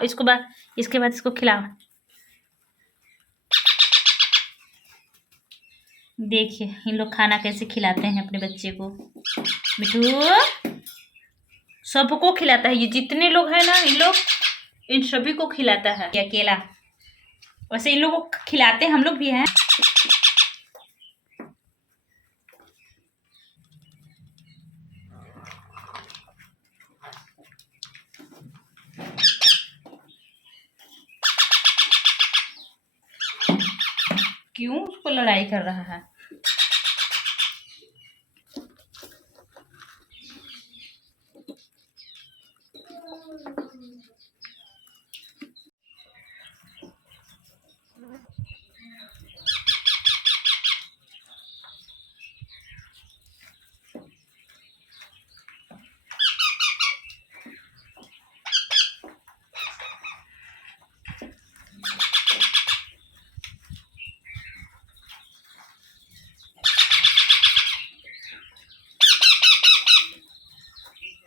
खिलाओ इसको, बाद इसके बाद इसको खिलाओ। देखिए इन लोग खाना कैसे खिलाते हैं अपने बच्चे को। मिठू सबको खिलाता है, ये जितने लोग हैं ना इन लोग, इन सभी को खिलाता है ये अकेला। वैसे इन लोगों को खिलाते हम लोग भी हैं। क्यों उसको लड़ाई कर रहा है?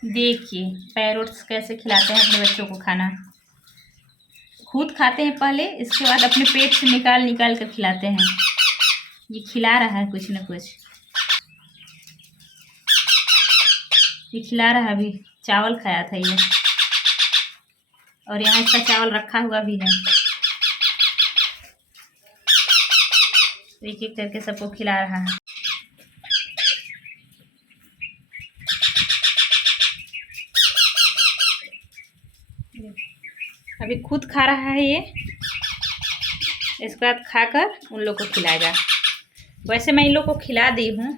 देखिए पैरोट्स कैसे खिलाते हैं अपने बच्चों को खाना। खुद खाते हैं पहले, इसके बाद अपने पेट से निकाल निकाल कर खिलाते हैं। ये खिला रहा है कुछ न कुछ, ये खिला रहा है। अभी चावल खाया था ये, और यहाँ इसका चावल रखा हुआ भी है। एक एक करके सबको खिला रहा है। अभी खुद खा रहा है ये, इसके बाद खाकर उन लोग को खिलाएगा। वैसे मैं इन लोग को खिला दी हूँ।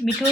मिठू